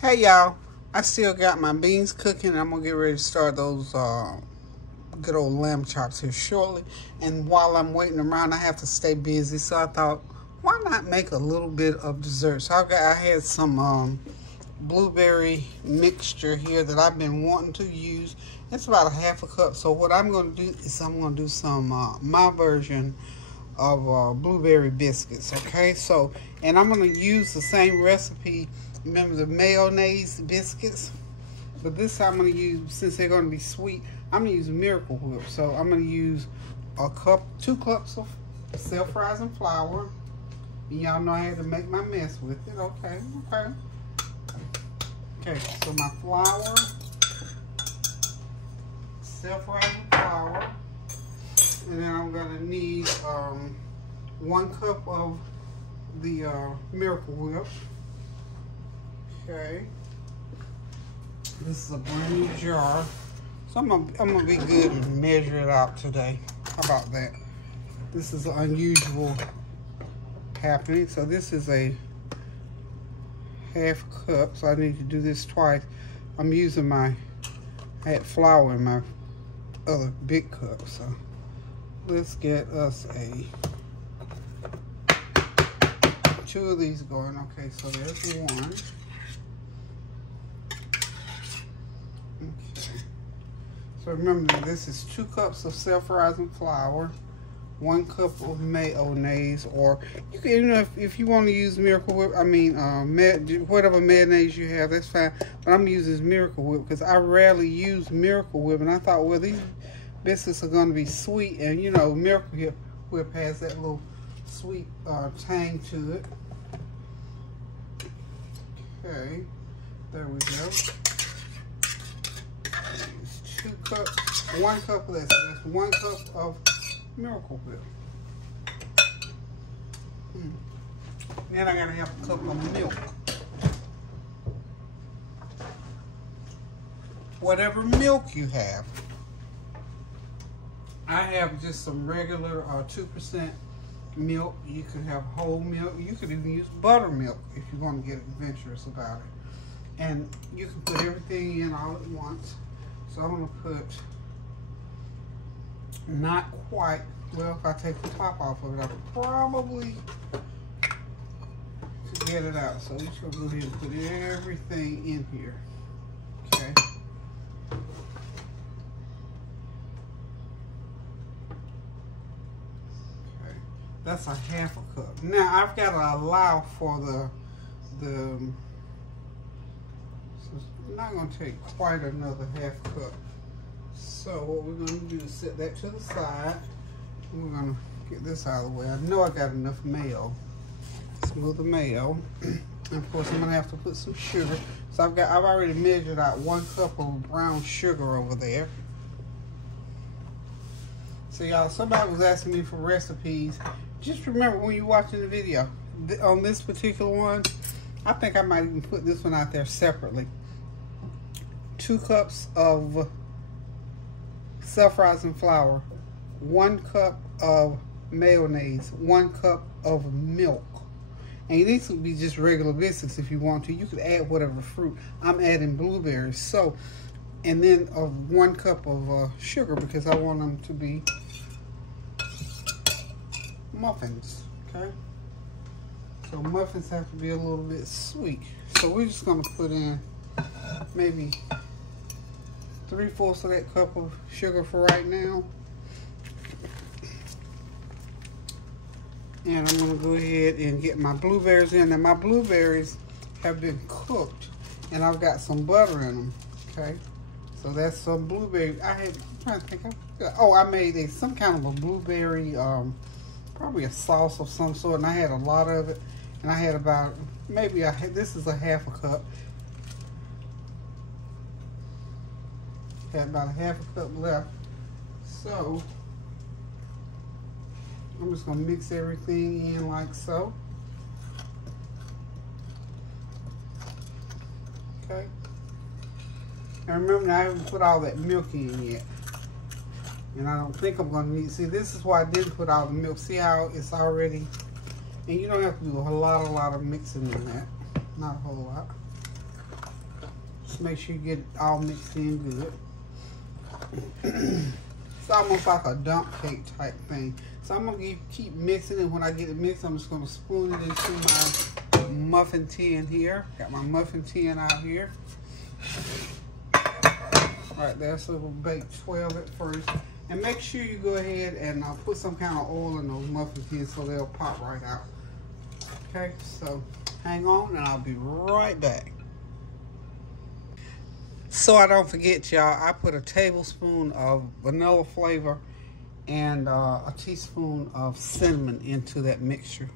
Hey y'all, I still got my beans cooking. I'm gonna get ready to start those good old lamb chops here shortly. And while I'm waiting around, I have to stay busy, so I thought, why not make a little bit of dessert? So I had some blueberry mixture here that I've been wanting to use. It's about a half a cup. So what I'm gonna do is I'm gonna do some my version of blueberry biscuits. Okay, so and I'm gonna use the same recipe. Remember the mayonnaise biscuits? But this time I'm going to use, since they're going to be sweet, I'm going to use Miracle Whip. So I'm going to use 2 cups of self-rising flour. And y'all know I had to make my mess with it. Okay. Okay, so my flour, self-rising flour. And then I'm going to need 1 cup of the Miracle Whip. Okay, this is a brand new jar, so I'm gonna be good and measure it out today. How about that? This is an unusual happening. So this is a half cup, so I need to do this twice. I'm using I had flour in my other big cup, so let's get us 2 of these going. Okay, so there's 1. So remember, this is 2 cups of self-rising flour, 1 cup of mayonnaise, or you can, even if you want to use Miracle Whip, whatever mayonnaise you have, that's fine. But I'm using this Miracle Whip because I rarely use Miracle Whip, and I thought, well, these biscuits are going to be sweet, and you know, Miracle Whip has that little sweet tang to it. Okay, there we go. 2 cups, 1 cup of this. So that's 1 cup of Miracle Whip. Then I gotta have a cup of milk. Whatever milk you have. I have just some regular 2% milk. You can have whole milk. You could even use buttermilk if you want to get adventurous about it. And you can put everything in all at once. So I'm going to put, not quite, well, if I take the top off of it, I could probably get it out. So I'm just going to go ahead and put everything in here. Okay. Okay. That's a half a cup. Now I've got to allow for I'm not going to take quite another half cup. So what we're going to do is set that to the side. And we're going to get this out of the way. I know I got enough mayo. Smooth the mayo. And of course I'm going to have to put some sugar. So I've already measured out 1 cup of brown sugar over there. So y'all, somebody was asking me for recipes. Just remember when you're watching the video, on this particular one, I think I might even put this one out there separately. 2 cups of self-rising flour, 1 cup of mayonnaise, 1 cup of milk. And these would be just regular biscuits if you want to. You could add whatever fruit. I'm adding blueberries. So, and then 1 cup of sugar because I want them to be muffins. Okay. So muffins have to be a little bit sweet. So we're just going to put in maybe 3/4 of that cup of sugar for right now. And I'm going to go ahead and get my blueberries in. And my blueberries have been cooked. And I've got some butter in them. Okay. So that's some blueberry. I'm trying to think. I made some kind of a blueberry, probably a sauce of some sort. And I had a lot of it. And I had about, this is a half a cup. Had about a half a cup left. So I'm just going to mix everything in like so. Okay. And remember, I haven't put all that milk in yet. And I don't think I'm going to need, see, this is why I didn't put all the milk. See how it's already, and you don't have to do a lot of mixing in that. Not a whole lot. Just make sure you get it all mixed in good. It's almost like a dump cake type thing. So I'm gonna keep mixing it. When I get it mixed, I'm just gonna spoon it into my muffin tin here. Got my muffin tin out here. Right there, so we'll bake 12 at first. And make sure you go ahead and put some kind of oil in those muffin tins so they'll pop right out. Okay, so hang on and I'll be right back. So I don't forget, y'all, I put a tablespoon of vanilla flavor and a teaspoon of cinnamon into that mixture.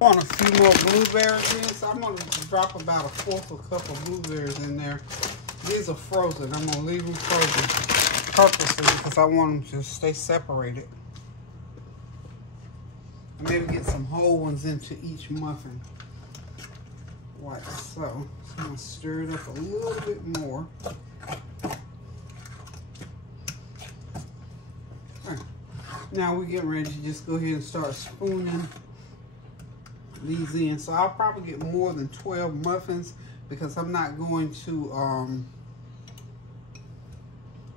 I want a few more blueberries in, so I'm going to drop about 1/4 cup of blueberries in there. These are frozen. I'm going to leave them frozen purposely because I want them to stay separated. And maybe get some whole ones into each muffin. Like so. So I'm going to stir it up a little bit more. Right. Now we're getting ready to just go ahead and start spooning these in. So I'll probably get more than 12 muffins because I'm not going to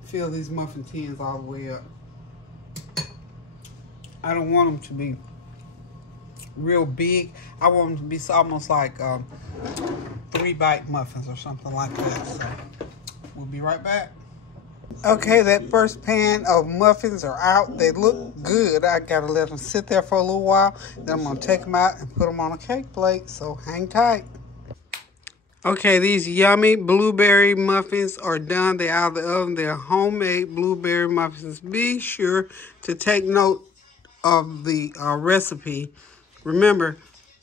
fill these muffin tins all the way up. I don't want them to be real big. I want them to be almost like 3-bite muffins or something like that. So we'll be right back. Okay, that first pan of muffins are out. They look good. I gotta let them sit there for a little while. Then I'm gonna take them out and put them on a cake plate. So hang tight. Okay, these yummy blueberry muffins are done. They're out of the oven. They're homemade blueberry muffins. Be sure to take note of the recipe. Remember,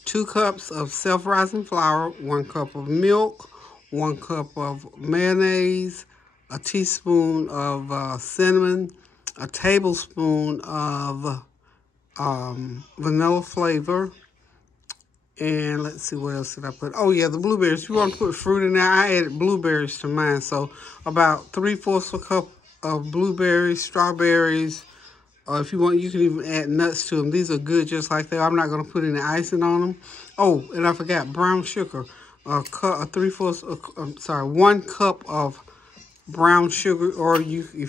2 cups of self-rising flour, 1 cup of milk, 1 cup of mayonnaise, a teaspoon of cinnamon, a tablespoon of vanilla flavor, and let's see, what else did I put? Oh yeah, the blueberries. If you want to put fruit in there, I added blueberries to mine. So about 3/4 a cup of blueberries, strawberries. If you want, you can even add nuts to them. These are good just like they are. I'm not going to put any icing on them. Oh, and I forgot brown sugar. 1 cup of brown sugar, or if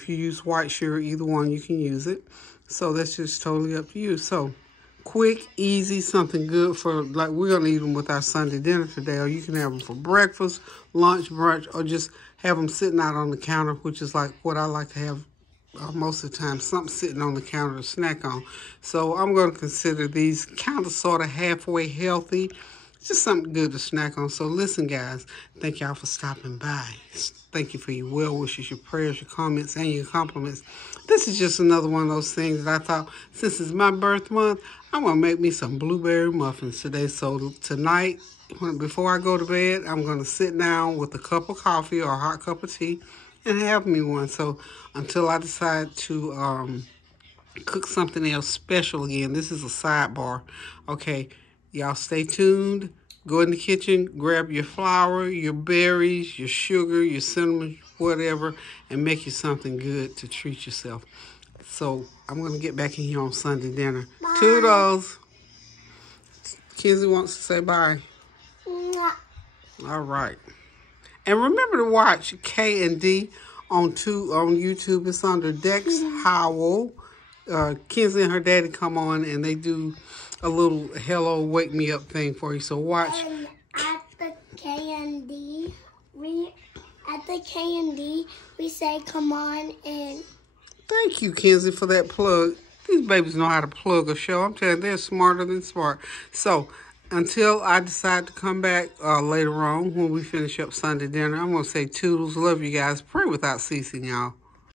you use white sugar, either one, you can use it. So that's just totally up to you. So quick, easy, something good for, like, we're going to eat them with our Sunday dinner today, or you can have them for breakfast, lunch, brunch, or just have them sitting out on the counter, which is like what I like to have most of the time, something sitting on the counter to snack on. So I'm going to consider these kind of sort of halfway healthy. Just something good to snack on. So listen, guys, thank y'all for stopping by. Thank you for your well wishes, your prayers, your comments, and your compliments. This is just another one of those things that I thought, since it's my birth month, I'm going to make me some blueberry muffins today. So tonight, before I go to bed, I'm going to sit down with a cup of coffee or a hot cup of tea and have me one. So until I decide to cook something else special again, this is a sidebar. Okay, y'all stay tuned. Go in the kitchen, grab your flour, your berries, your sugar, your cinnamon, whatever, and make you something good to treat yourself. So I'm going to get back in here on Sunday dinner. Bye. Toodles. Kenzie wants to say bye. Yeah. All right. And remember to watch K&D on YouTube. It's under Dex Howell. Kenzie and her daddy come on and they do a little hello wake me up thing for you. So watch. And at the K&D, we say come on in. Thank you, Kenzie, for that plug. These babies know how to plug a show. I'm telling you, they're smarter than smart. So until I decide to come back later on when we finish up Sunday dinner, I'm going to say toodles. Love you guys. Pray without ceasing, y'all.